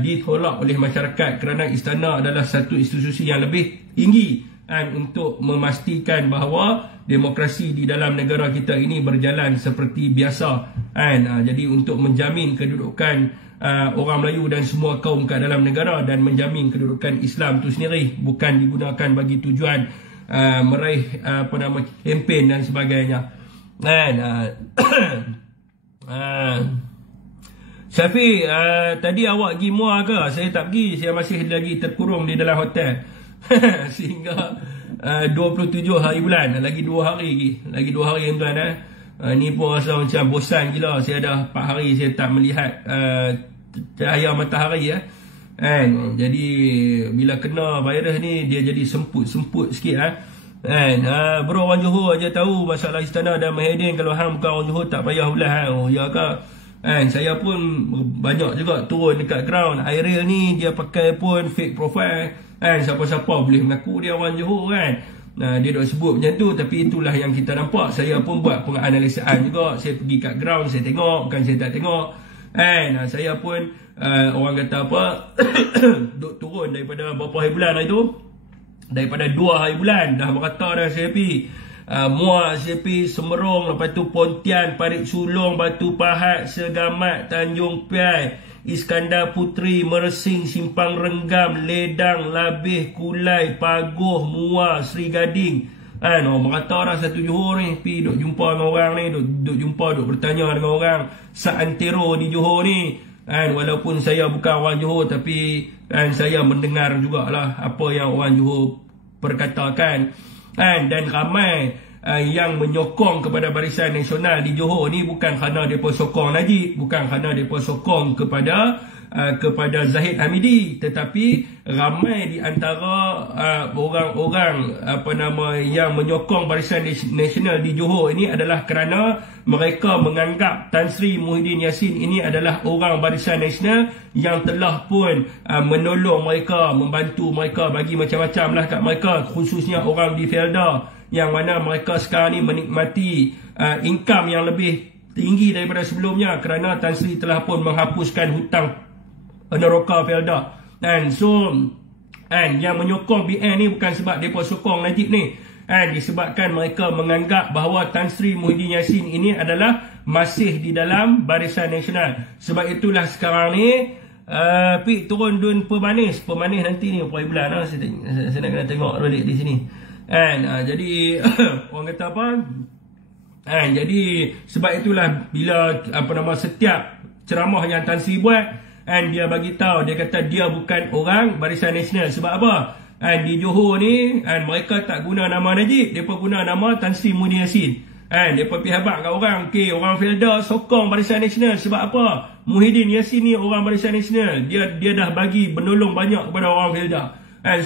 ditolak oleh masyarakat, kerana istana adalah satu institusi yang lebih tinggi untuk memastikan bahawa demokrasi di dalam negara kita ini berjalan seperti biasa. Jadi untuk menjamin kedudukan orang Melayu dan semua kaum kat dalam negara dan menjamin kedudukan Islam itu sendiri, bukan digunakan bagi tujuan meraih kempen dan sebagainya. Syafiq, tadi awak pergi Muar ke? Saya tak pergi, saya masih lagi terkurung di dalam hotel. Sehingga 27 hari bulan, lagi 2 hari lagi. Lagi 2 hari tuan. Ni pun rasa macam bosan gila. Saya dah 4 hari saya tak melihat cahaya matahari jadi bila kena virus ni dia jadi semput sikit bro, orang Johor aja tahu masalah Istana dan Mahidin. Kalau hang bukan orang Johor tak payah ulah. Oh ya ke? Saya pun banyak juga turun dekat ground. Airil ni dia pakai pun fake profile. Siapa-siapa boleh mengaku dia orang Johor dia dah sebut macam tu, tapi itulah yang kita nampak. Saya pun buat penganalisaan juga. Saya pergi kat ground, saya tengok, bukan saya tak tengok. Saya pun orang kata apa duk turun daripada berapa hari bulan itu, daripada 2 hari bulan dah merata dah saya pergi Muar, saya pergi Semerong, lepas tu Pontian, Parit Sulong, Batu Pahat, Segamat, Tanjung Piai, Iskandar Puteri, Mersing, Simpang Renggam, Ledang, Labih, Kulai, Pagoh, Muar, Seri Gading. Merata dah satu Johor ni. Pergi duk jumpa dengan orang ni, duk jumpa, duk bertanya dengan orang seantero di Johor ni. Walaupun saya bukan orang Johor, tapi saya mendengar jugalah apa yang orang Johor perkatakan. Dan ramai yang menyokong kepada Barisan Nasional di Johor ni bukan kerana mereka sokong Najib, bukan kerana mereka sokong kepada Zahid Hamidi, tetapi ramai di antara orang-orang yang menyokong Barisan Nasional di Johor ini adalah kerana mereka menganggap Tan Sri Muhyiddin Yassin ini adalah orang Barisan Nasional yang telah pun menolong mereka, membantu mereka, bagi macam-macam lah kat mereka, khususnya orang di Felda, yang mana mereka sekarang ni menikmati income yang lebih tinggi daripada sebelumnya kerana Tan Sri telah pun menghapuskan hutang neroka Felda. Yang menyokong BN ni bukan sebab mereka sokong Najib ni, disebabkan mereka menganggap bahawa Tan Sri Muhyiddin Yassin ini adalah masih di dalam Barisan Nasional. Sebab itulah sekarang ni Pik turun dun pemanis nanti ni berapa bulan saya nak kena tengok balik di sini. Jadi orang kata apa? Jadi sebab itulah bila setiap ceramah yang Tan Sri buat, dia bagi tahu, dia kata dia bukan orang Barisan Nasional. Sebab apa? Di Johor ni mereka tak guna nama Najib, mereka guna nama Tan Sri Muhyiddin Yassin. Mereka pergi habaq kat orang, orang Felda sokong Barisan Nasional. Sebab apa? Muhyiddin Yassin ni orang Barisan Nasional, dia dah bagi menolong banyak kepada orang Felda.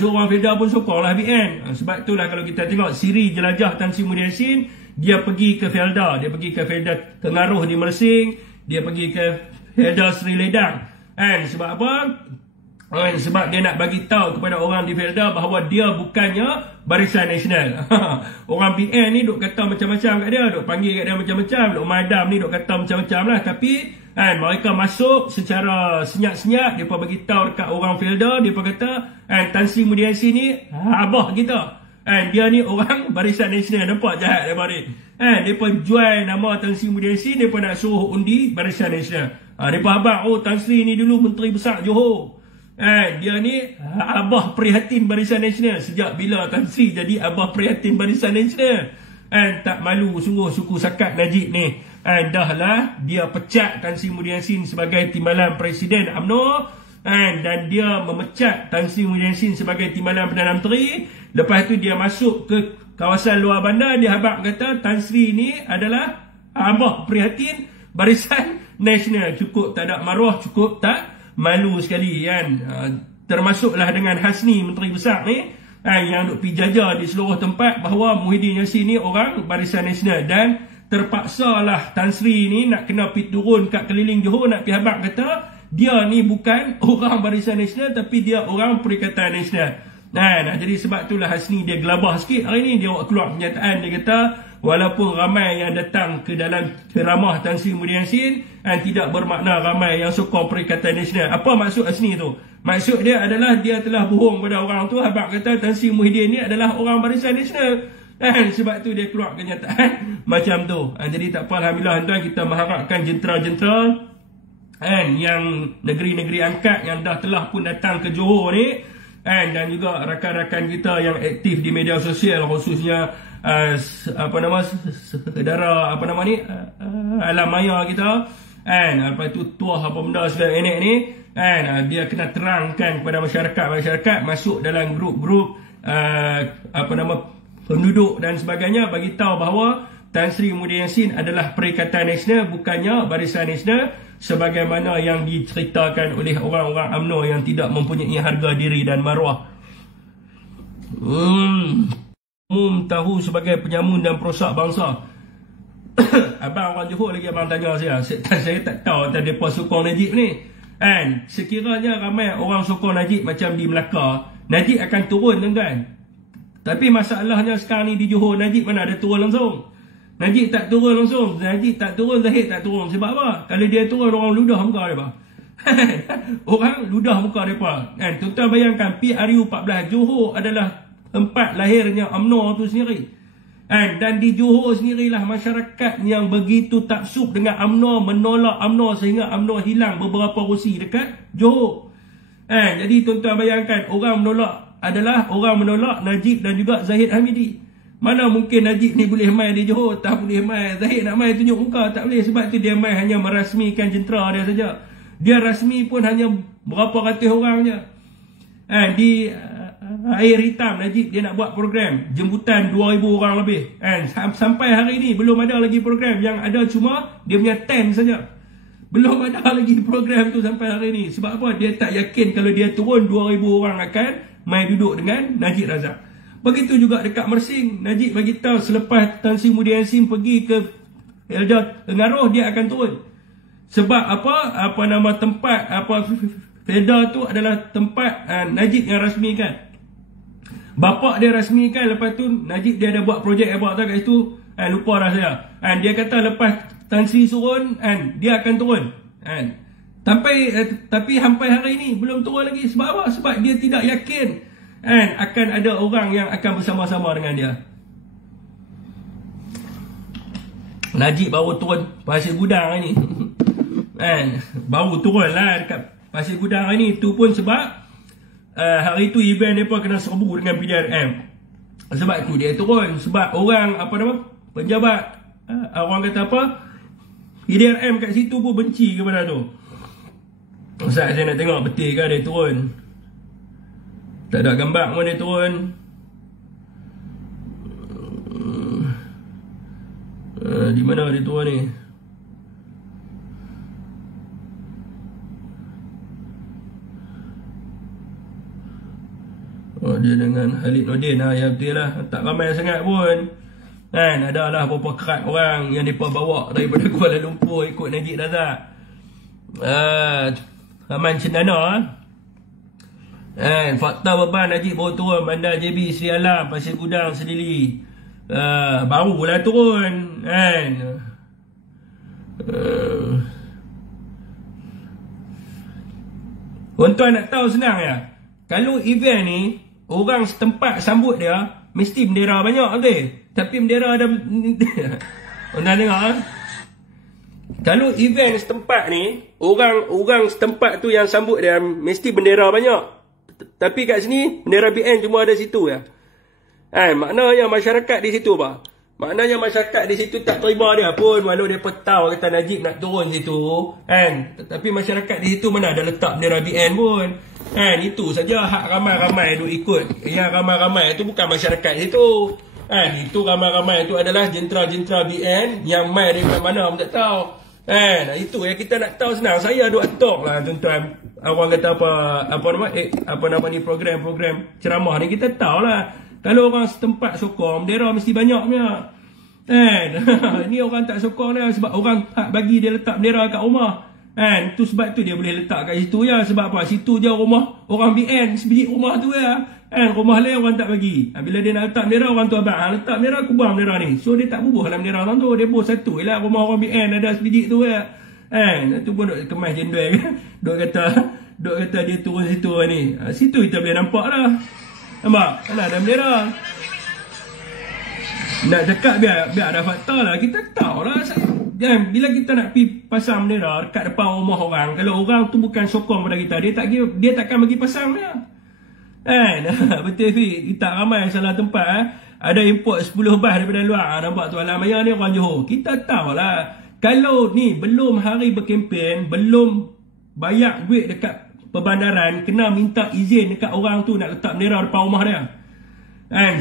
So orang Felda pun sokong lah BN. Sebab itulah kalau kita tengok siri jelajah Tan Sri Muhyiddin Yassin, dia pergi ke Felda, dia pergi ke Felda Tengaruh di Mersing, dia pergi ke Felda Seri Ledang. Sebab apa? Sebab dia nak bagi tahu kepada orang di Felda bahawa dia bukannya Barisan Nasional. Orang BN ni duk kata macam-macam kat dia, duk panggil kat dia macam-macam, duk madam ni duk kata macam-macam lah. Tapi mereka masuk secara senyap-senyap, mereka bagi tahu dekat orang Felda, mereka kata Tan Sri Muhyiddin Yassin ni abah kita. Dia ni orang Barisan Nasional. Nampak jahat daripada ni. Mereka jual nama Tan Sri Muhyiddin Yassin, mereka nak suruh undi Barisan Nasional. Mereka habaq, Tan Sri ni dulu Menteri Besar Johor. Dia ni abah prihatin Barisan Nasional. Sejak bila Tan Sri jadi abah prihatin Barisan Nasional? Tak malu sungguh suku Sakat Najib ni. Dahlah dia pecat Tan Sri Muhyiddin Yassin sebagai timbalan Presiden UMNO, dan dia memecat Tan Sri Muhyiddin Yassin sebagai timbalan Perdana Menteri. Lepas tu dia masuk ke kawasan luar bandar, dia habaq kata Tan Sri ni adalah abah prihatin Barisan Nasional. Cukup tak ada maruah, cukup tak malu sekali termasuklah dengan Hasni Menteri Besar ni yang duk pergi jajah di seluruh tempat bahawa Muhyiddin Yassin ni orang Barisan Nasional. Dan terpaksalah Tan Sri ni nak kena pergi turun kat keliling Johor, nak pergi habaq kata dia ni bukan orang Barisan Nasional, tapi dia orang Perikatan Nasional. Jadi sebab itulah Hasni dia gelabah sikit hari ni. Dia keluar pernyataan, dia kata walaupun ramai yang datang ke dalam ceramah Tan Sri Muhyiddin Yassin tidak bermakna ramai yang sokong Perikatan Nasional. Apa maksud asli tu? Maksud dia adalah dia telah bohong pada orang tu. Habaq kata Tan Sri Muhyiddin ni adalah orang Barisan Nasional. Sebab tu dia keluar kenyataan macam tu. Jadi tak apa, alhamdulillah tuan, kita mengharapkan jentera-jentera yang negeri-negeri angkat yang dah telah pun datang ke Johor ni, dan juga rakan-rakan kita yang aktif di media sosial, khususnya saudara alam maya kita, lepas tu tuah apa benda segala enek ni, dia kena terangkan kepada masyarakat masuk dalam grup-grup penduduk dan sebagainya, bagi tahu bahawa Tan Sri Muhyiddin Yassin adalah Perikatan Nasional, bukannya Barisan Nasional sebagaimana yang diceritakan oleh orang-orang UMNO yang tidak mempunyai harga diri dan maruah. Tahu sebagai penyamun dan perosak bangsa. Abang orang Johor lagi abang tanya saya tak tahu tentang mereka sokong Najib ni. Sekiranya ramai orang sokong Najib macam di Melaka, Najib akan turun, tuan-tuan. Tapi masalahnya sekarang ni di Johor, Najib mana ada turun langsung. Najib tak turun langsung. Najib tak turun, Zahid tak turun. Sebab apa? Kalau dia turun, orang ludah muka mereka. Orang ludah muka mereka. Tuan-tuan bayangkan, PRU 14 Johor adalah tempat lahirnya UMNO tu sendiri. Dan di Johor sendirilah masyarakat yang begitu taksub dengan UMNO, menolak UMNO sehingga UMNO hilang beberapa kursi dekat Johor. Jadi tuan-tuan bayangkan, orang menolak Najib dan juga Zahid Hamidi. Mana mungkin Najib ni boleh main di Johor, tak boleh main. Zahid nak main tunjuk muka, tak boleh. Sebab tu dia main hanya merasmikan jentera dia saja. Dia rasmi pun hanya berapa ratus orang je. Di Air Hitam, Najib dia nak buat program jemputan 2,000 orang lebih. Sampai hari ni belum ada lagi program. Yang ada cuma dia punya tent saja. Belum ada lagi program tu sampai hari ni. Sebab apa? Dia tak yakin kalau dia turun 2,000 orang akan main duduk dengan Najib Razak. Begitu juga dekat Mersing, Najib bagi tahu selepas Tan Sri Muhyiddin Yassin pergi ke Elda Tengaruh, dia akan turun. Sebab tempat Felda tu adalah tempat Najib yang rasmikan. Bapak dia rasmikan, lepas tu Najib dia ada buat projek apa tak kat situ, lupa dah saya. Dia kata lepas Tan Sri turun, dia akan turun. Tapi sampai hari ni belum turun lagi. Sebab apa? Sebab dia tidak yakin akan ada orang yang akan bersama-sama dengan dia. Najib baru turun Pasir Gudang ni. Baru turun lah dekat Pasir Gudang ni. Tu pun sebab hari tu event mereka kena serbu dengan PDRM. Sebab tu dia turun. Sebab orang penjabat, orang kata PDRM kat situ pun benci kepada tu. Ustaz, saya nak tengok betul ke dia turun. Tak ada gambar pun dia turun. Di mana dia turun ni? Dia dengan Khalid Nordin lah. Ya betul lah. Tak ramai sangat pun. Ada lah beberapa kerat orang yang mereka bawa daripada Kuala Lumpur ikut Najib Razak. Aman Cendana. Fakta beban Najib baru turun Bandar JB Sri Alam Pasir Gudang Sedili. Barulah turun tuan-tuan nak tahu senang ya. Kalau event ni orang setempat sambut dia, mesti bendera banyak betul. Tapi bendera ada tuan-tuan tengok kalau event setempat ni, orang setempat tu yang sambut dia mesti bendera banyak. Tapi kat sini bendera BN cuma ada situ ya. Maknanya masyarakat di situ Maknanya masyarakat di situ tak terima dia pun, walau dia tahu kata Najib nak turun situ. Tapi masyarakat di situ mana ada letak bendera BN pun. Itu saja hak ramai-ramai tu ikut. Yang ramai-ramai itu bukan masyarakat situ. Itu ramai-ramai itu adalah jentera-jentera BN yang main dari mana pun tak tahu. Itu yang kita nak tahu senang. Saya duk talk lah tuan-tuan. Orang kata apa nama ni program-program ceramah ni, kita tahu lah. Kalau orang setempat sokong, bendera mesti banyak punya. Ni orang tak sokong dia sebab orang tak bagi dia letak bendera kat rumah. Kan, tu sebab tu dia boleh letak kat situ ya. Sebab apa? Situ je rumah orang BN, sebiji rumah tu ya. Kan, rumah lain orang tak bagi. Bila dia nak letak bendera, orang tu abang, letak bendera, aku buang bendera ni. So dia tak bubuh dalam bendera tu, dia bubuh satu. Ialah rumah orang BN ada sebiji tu ya. Kan, tu pun duk kemas jendol kan. Duk kata dia turun situ ni. Situ kita boleh nampak lah. Nampak? Kan ada bendera. Nak cakap biar ada fakta lah. Kita tahu lah. Dan bila kita nak pergi pasang bendera dekat depan rumah orang, kalau orang tu bukan sokong pada kita, dia takkan bagi pasang dia. Kan? Betul Fiq. Kita ramai salah tempat. Ada import 10 bas daripada luar. Nampak tu alam ayah ni orang Johor. Kita tahu lah. Kalau ni belum hari berkempen, belum bayar duit dekat perbandaran, kena minta izin dekat orang tu nak letak bendera depan rumah dia. Kan?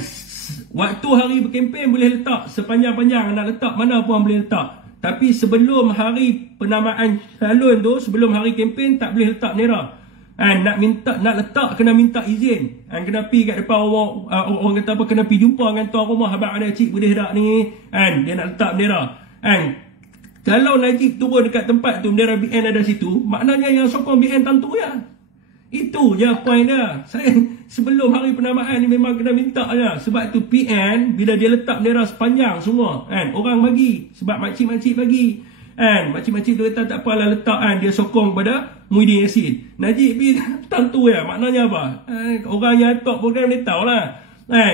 Waktu hari berkempen boleh letak sepanjang-panjang, nak letak mana pun boleh letak. Tapi sebelum hari penamaan calon tu, sebelum hari kempen tak boleh letak bendera. Nak letak kena minta izin. Kena pergi kat depan orang kata apa, kena pergi jumpa dengan tuan rumah, abang ada cik boleh tak ni? Dia nak letak bendera. Kalau Najib turun dekat tempat tu, bendera BN ada situ, maknanya yang sokong BN tentu ya. Itu je point dia. Saya sebelum hari penamaan ni memang kena minta je. Sebab tu PN bila dia letak bendera sepanjang semua, orang bagi. Sebab makcik-makcik bagi. Makcik-makcik tu kata tak apalah letak, dia sokong pada Muhyiddin Yassin. Najib pergi tentu ya. Maknanya apa? Orang yang top program ni tahulah.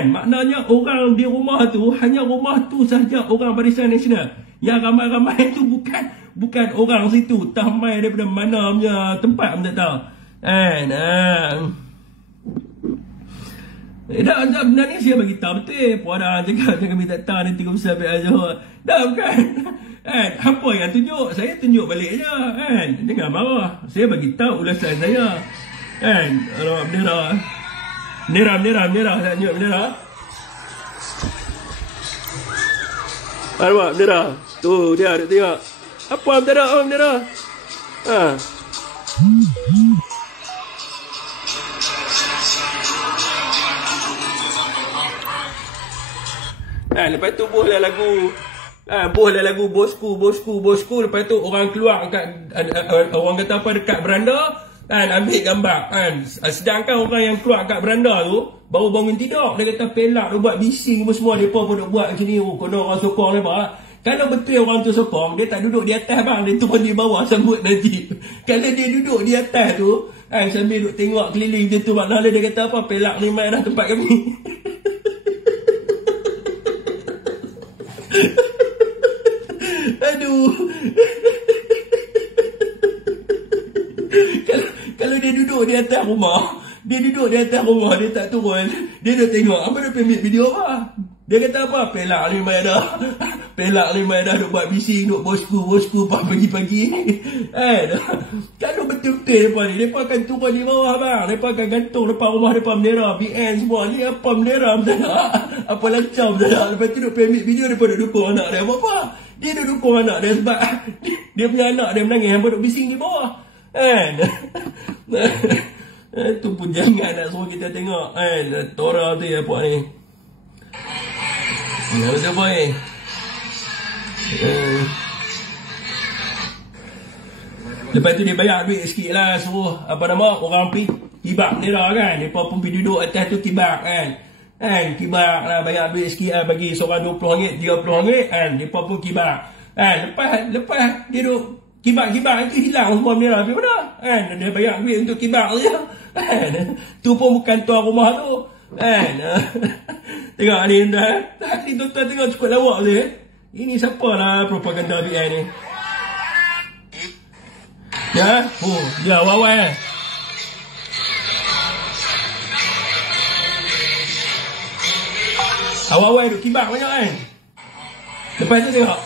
Maknanya orang di rumah tu, hanya rumah tu sahaja orang Barisan Nasional. Yang ramai-ramai tu bukan orang situ. Tak mai daripada mana punya tempat pun tak tahu. Dah benar ni saya bagi tahu betul. Puan dah cakap jangan minta tahu nanti kau besar biar Johor. Dah bukan. Apa yang tunjuk? Saya tunjuk balik je. Jangan marah. Saya bagi tahu ulasan saya. Alamak bendera. Bendera. Tak tunjuk bendera. Alamak bendera. Tu dia ada tengok. Apa bendera? Lepas tu buhlah lagu bosku. Lepas tu orang keluar kat orang kata apa dekat beranda, ambil gambar. Sedangkan orang yang keluar kat beranda tu baru bangun tidur, dia kata pelak dia buat bising semua, depa pun duk buat macam ni. Kena orang sokong depa. Kalau betul orang tu sokong, dia tak duduk di atas bang, dia turun di bawah sambut Najib. Kalau dia duduk di atas tu, sambil duk tengok keliling macam tu, maknanya dia kata apa, pelak ni mai dah tempat kami. Aduh. Kalau dia duduk di atas rumah, dia tak turun, dia duduk tengok, apa dia ambil video apa? Dia kata apa? Pelak ni mai dah duk buat bising, duk bosku pagi-pagi. Kalau betul-betul depa ni, depa akan turun di bawah bang. Depa akan gantung depan rumah depa bendera BN semua. Ni apa bendera betul tak? Apa lancar betul tak? Lepas tu duk ambil video, depa duk dukung anak dia. Apa? Dia duk dukung anak dia sebab dia punya anak dia menangis, hampa duk bising di bawah. Tu pun jangan nak suruh kita tengok. Tora tu apa ni? Apa siapa ni? Lepas tu dia bayar duit sikit lah, suruh orang pergi kibak bendera kan. Mereka pun pergi duduk atas tu kibak kan. Kibak lah, bayar duit sikit lah, bagi seorang RM20, RM30 kan. Mereka pun kibak. Lepas dia duduk kibak nanti hilang semua bendera. Pergi mana? Dia bayar duit untuk kibak je. Tu pun bukan tuan rumah tu. Tengok ni tuan-tuan tengok cukup lawak tu. Ini siapa lah propaganda BN ni? Ya? Dia awal-awal awal-awal duk kibak banyak kan. Lepas tu tengok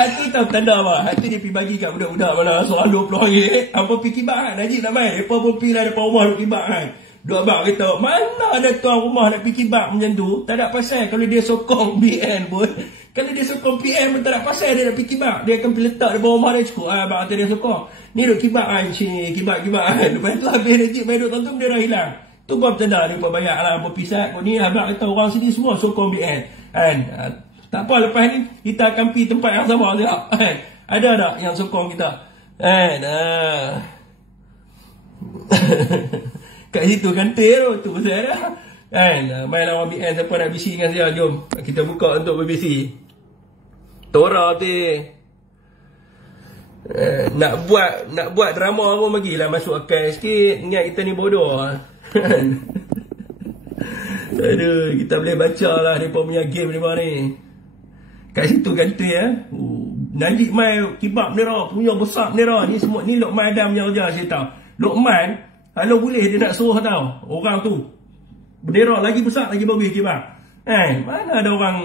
itu tahu tanda apa? Itu dia pergi bagi kat budak-budak mana seorang RM20. Apa pergi kibak kan? Najib nak main. Mereka pun pergi lah depan rumah duk kibak kan. Dua abang kata, mana ada tuan rumah nak pergi kibak macam tu? Tak ada pasal kalau dia sokong BN pun. Kalau dia sokong BN pun tak ada pasal dia nak pergi kibak. Dia akan pergi letak di bawah rumah dia cukup. Abang kata dia sokong. Ni duk kibak kan. Kibak kan. Lepas tu habis Najib main duk tonton dia dah hilang. Tu buat tanda dia pun bayar lah. Berpisah. Ni abang kata orang sini semua sokong BN. Tak apa, lepas ni kita akan pergi tempat yang sama. Ada tak yang sokong kita? Kan? Kat situ kan tu pasal dah. Kan? Main lawan BN, siapa nak bising dengan saya? Jom kita buka untuk berbising. Tora tu. Nak buat drama pun bagilah masuk akal sikit. Ingat kita ni bodoh. Aduh, kita boleh baca lah mereka punya game mereka ni. Kat situ kata Najib mai kibab nera, punya besar nera. Ni semua ni Luqman Adam yang kerja saya tahu. Luqman kalau boleh dia nak suruh tahu orang tu bendera lagi besar lagi bagus kibab. Mana ada orang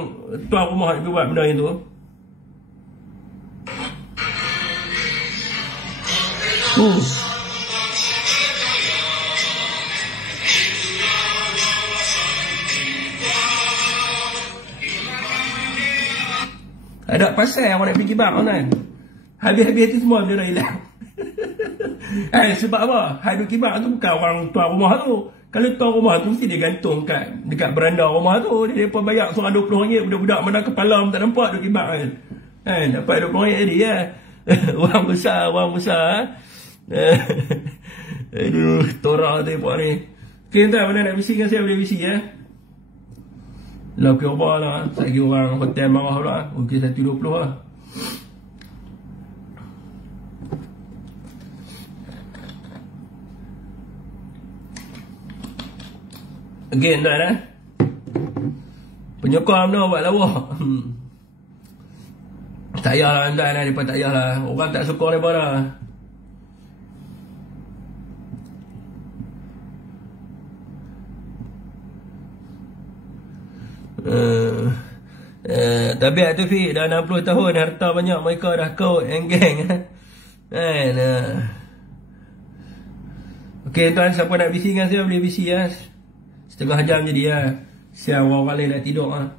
tuan rumah nak buat benda itu. Ada pasal orang nak pergi kibab kan. Habis-habis tu semua bendera hilang. Sebab apa? Habis kibab tu bukan orang tuan rumah tu. Kalau tuan rumah tu mesti dia gantung dekat beranda rumah tu. Dia pun bayar seorang RM20. Budak-budak mana kepala pun tak nampak duk kibab kan. Dapat RM20 tadi ya. Orang besar. Aduh, tora tu buat ni. Okay, entah mana nak bising kan saya boleh bising ya. Lau ke apa lah. Saya orang hotel marah pula. Okey 120 lah. Again dah. Penyokong dah buat lawa. Tak payahlah anda mereka tak payahlah. Orang tak sokong mereka dah. Tabiat tu Fik, dah 60 tahun harta banyak mereka dah kau geng. Okey tuan, siapa nak bising dengan saya boleh bising ya. Setengah jam jadi ya. Siang orang lain dah tidur ah.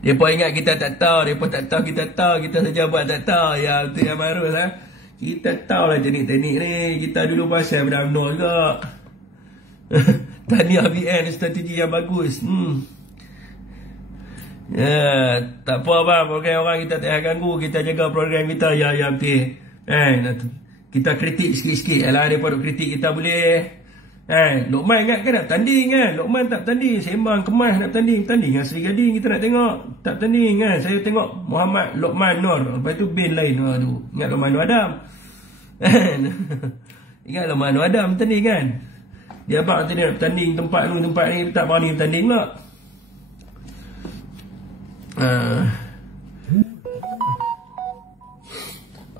Depa ingat kita tak tahu, depa tak tahu kita tahu, kita saja buat tak tahu. Ya betul yang baru lah. Kita tahu lah teknik-teknik ni. Kita dulu pasal benar-benar juga. Tahniah BN, strategi yang bagus. Ya, tak apa bang, program orang kita tak ganggu, kita jaga program kita ya betul. Kita kritik sikit-sikit. Alah depa duk kritik kita boleh. Luqman ingat kan nak tanding kan? Luqman tak tanding, Sembang Kemas nak tanding dengan Seri Gading kita nak tengok. Tak tanding kan? Saya tengok Muhammad Luqman Nur. Lepas tu bin lain tu. Ingat Luqman Nur Adam. Ingat Luqman Nur Adam tanding kan? Dia abang tadi nak bertanding tempat ni tak berani bertanding pula.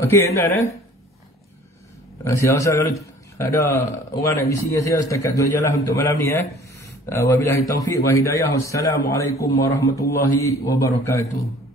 Okey, tuan saya rasa kalau ada orang nak bising dengan saya setakat tu ajalah untuk malam ni Wabillahi taufiq wa hidayah. Wassalamualaikum warahmatullahi wabarakatuh.